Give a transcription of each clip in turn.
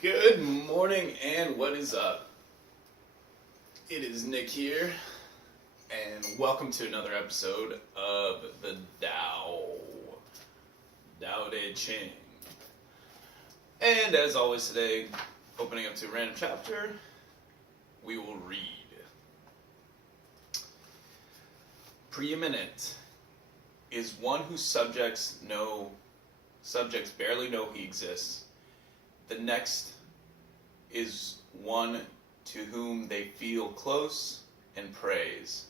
Good morning, and what is up? It is Nick here, and welcome to another episode of the Tao Te Ching. And as always today, opening up to a random chapter, we will read. Preeminent is one whose subjects barely know he exists. The next is one to whom they feel close and praise.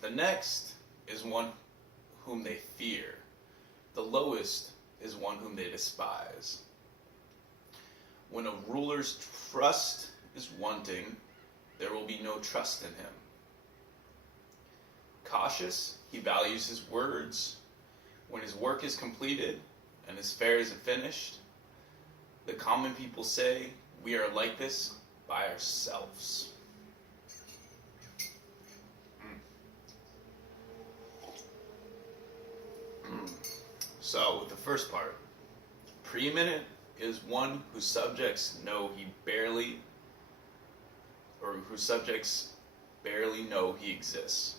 The next is one whom they fear. The lowest is one whom they despise. When a ruler's trust is wanting, there will be no trust in him. Cautious, he values his words. When his work is completed and his fare is finished, the common people say, we are like this by ourselves. So, with the first part, preeminent is one whose subjects know whose subjects barely know he exists.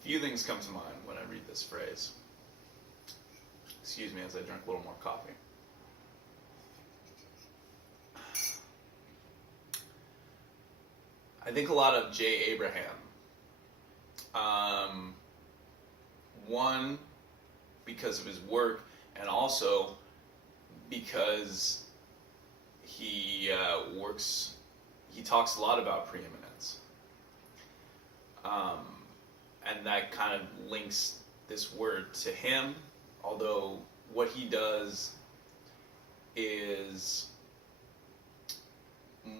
Few things come to mind when I read this phrase. Excuse me as I drink a little more coffee. I think a lot of Jay Abraham. One, because of his work, and also because he talks a lot about preeminence. And that kind of links this word to him, although what he does is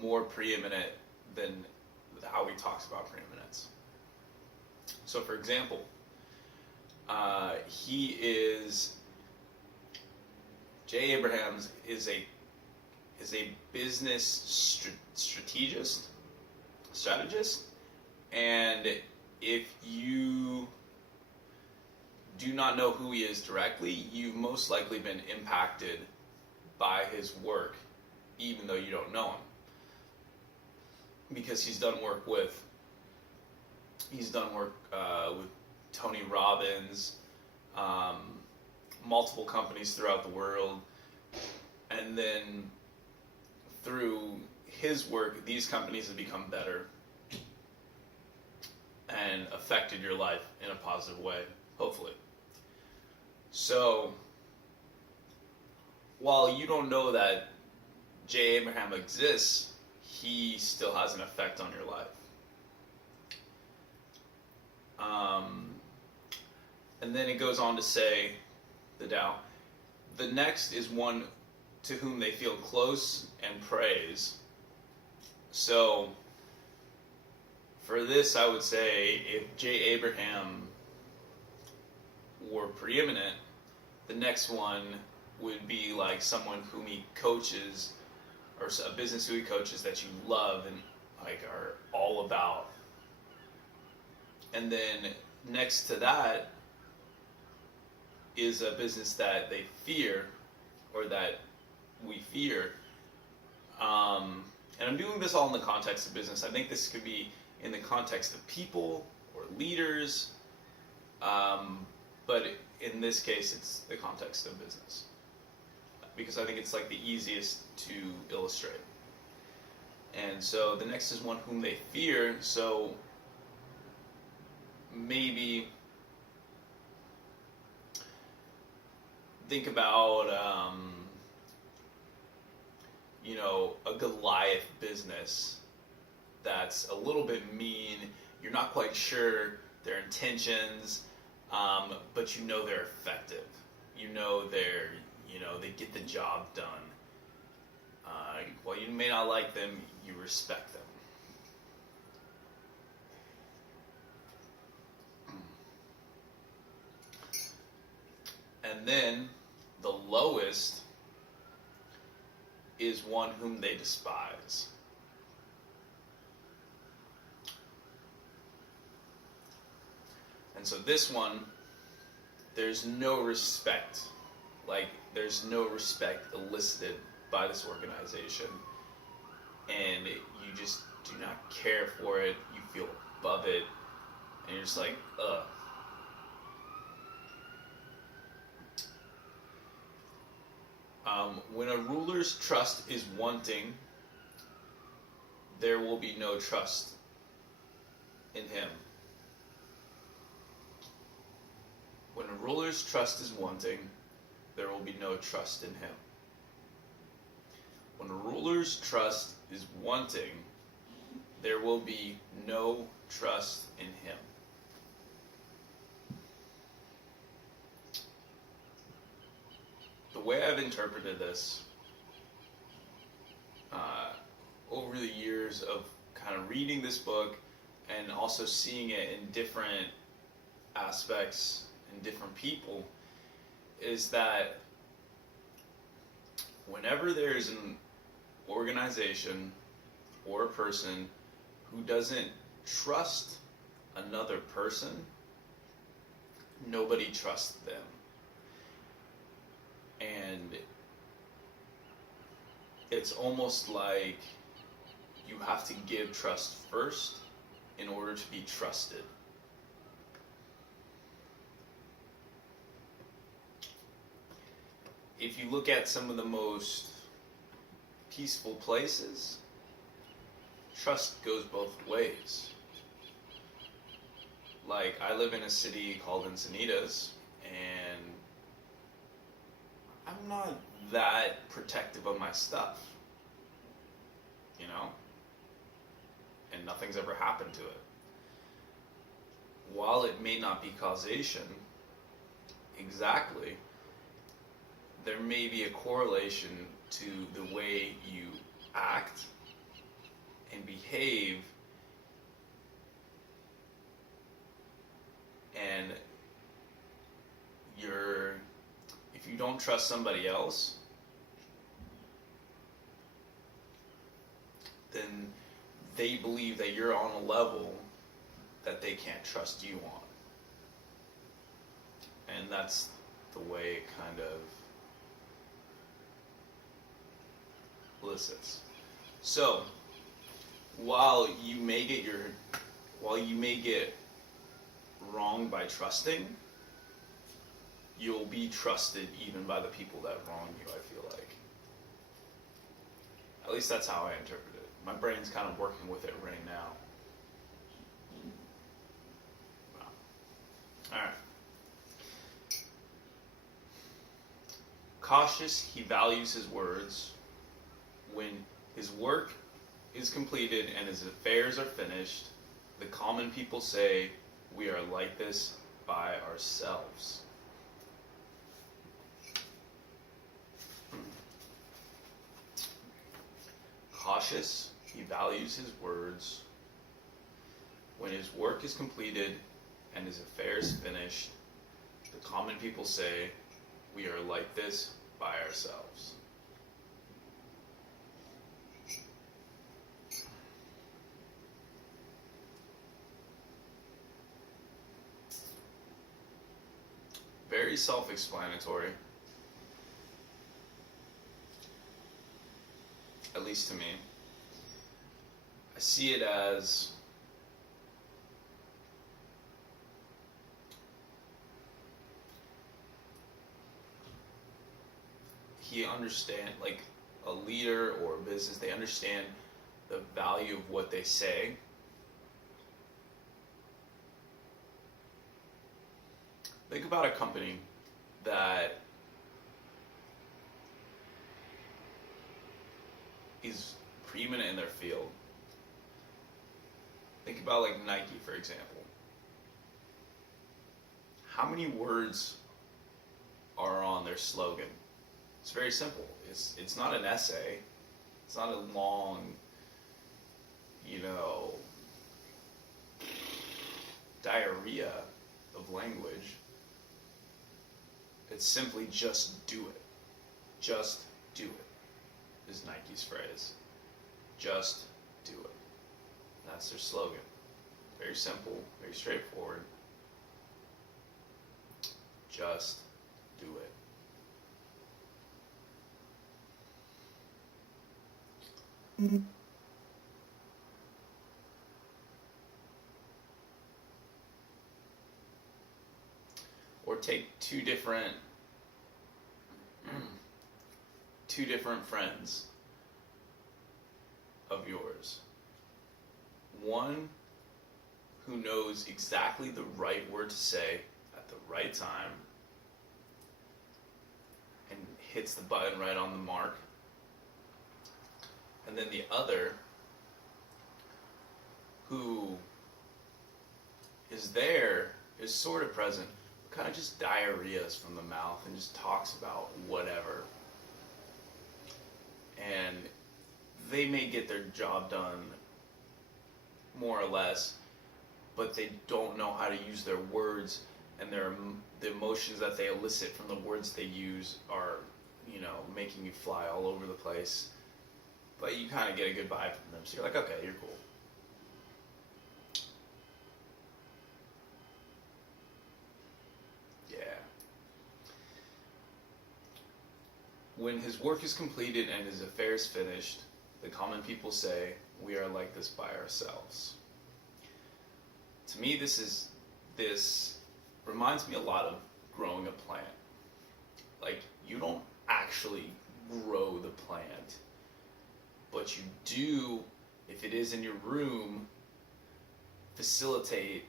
more preeminent than how he talks about preeminence. So, for example, Jay Abrahams is a business strategist, and if you do not know who he is directly, you've most likely been impacted by his work, even though you don't know him, because he's done work with Tony Robbins, multiple companies throughout the world, and then through his work, these companies have become better and affected your life in a positive way, hopefully. So, while you don't know that Jay Abraham exists, he still has an effect on your life. And then it goes on to say, the Tao, the next is one to whom they feel close and praise. So, for this, I would say, if Jay Abraham were preeminent, the next one would be like someone whom he coaches, or a business who he coaches that you love and like are all about. And then next to that is a business that they fear, or that we fear. And I'm doing this all in the context of business. I think this could be in the context of people or leaders, but in this case it's the context of business, because I think it's like the easiest to illustrate. And so the next is one whom they fear. So maybe think about a Goliath business that's a little bit mean. You're not quite sure their intentions, but you know they're effective. You know they get the job done. While you may not like them, you respect them. And then the lowest is one whom they despise. And so this one, there's no respect Like, there's no respect elicited by this organization, and you just do not care for it. You feel above it, and you're just like, ugh. When a ruler's trust is wanting, there will be no trust in him. When a ruler's trust is wanting, there will be no trust in him. When a ruler's trust is wanting, there will be no trust in him. The way I've interpreted this over the years of kind of reading this book and also seeing it in different aspects and different people is that whenever there's an organization or a person who doesn't trust another person, nobody trusts them. And it's almost like you have to give trust first in order to be trusted. If you look at some of the most peaceful places, trust goes both ways. Like, I live in a city called Encinitas, and I'm not that protective of my stuff, you know? And nothing's ever happened to it. While it may not be causation, exactly, there may be a correlation to the way you act and behave, and if you don't trust somebody else, then they believe that you're on a level that they can't trust you on. And that's the way it kind of elicits. So, while you may get wronged by trusting, you'll be trusted even by the people that wrong you, I feel like. At least that's how I interpret it. My brain's kind of working with it right now. Wow. Alright. Cautious, he values his words. When his work is completed and his affairs are finished, the common people say, "We are like this by ourselves." Cautious, he values his words. When his work is completed and his affairs finished, the common people say, "We are like this by ourselves." Very self-explanatory, at least to me. I see it as he understands, like a leader or a business, they understand the value of what they say. Think about a company that is preeminent in their field. Think about like Nike, for example. How many words are on their slogan? It's very simple. It's not an essay. It's not a long, diarrhea of language. It's simply just do it. Just do it is Nike's phrase. Just do it. That's their slogan. Very simple, very straightforward. Just do it. Or take two different friends of yours. One who knows exactly the right word to say at the right time and hits the button right on the mark. And then the other who is sort of present, but kind of just diarrheas from the mouth and just talks about whatever. And they may get their job done more or less, but they don't know how to use their words, and the emotions that they elicit from the words they use are, making you fly all over the place. But you kind of get a good vibe from them, so you're like, okay, you're cool. Yeah. When his work is completed and his affairs finished, the common people say, we are like this by ourselves. To me, this reminds me a lot of growing a plant. Like, you don't actually grow the plant, but you do, if it is in your room, facilitate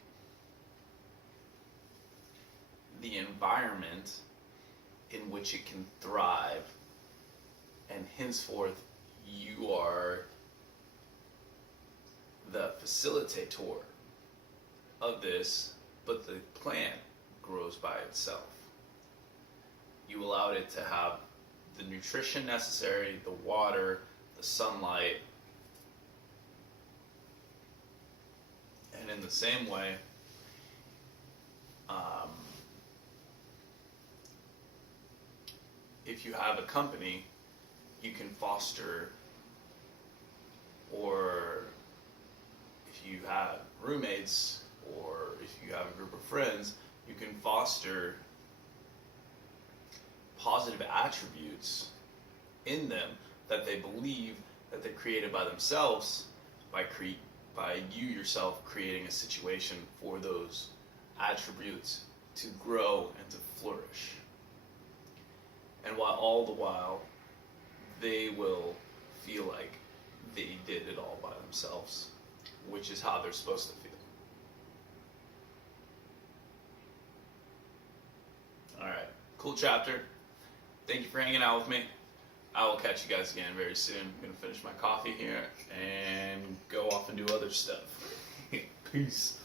the environment in which it can thrive, and henceforth you are the facilitator of this, but the plant grows by itself. You allowed it to have the nutrition necessary, the water, the sunlight, and in the same way, if you have a company, you can foster, or if you have roommates, or if you have a group of friends, you can foster positive attributes in them that they believe that they're created by themselves, by you yourself creating a situation for those attributes to grow and to flourish. And all the while, they will feel like they did it all by themselves, which is how they're supposed to feel. Alright, cool chapter. Thank you for hanging out with me. I will catch you guys again very soon. I'm going to finish my coffee here and go off and do other stuff. Peace.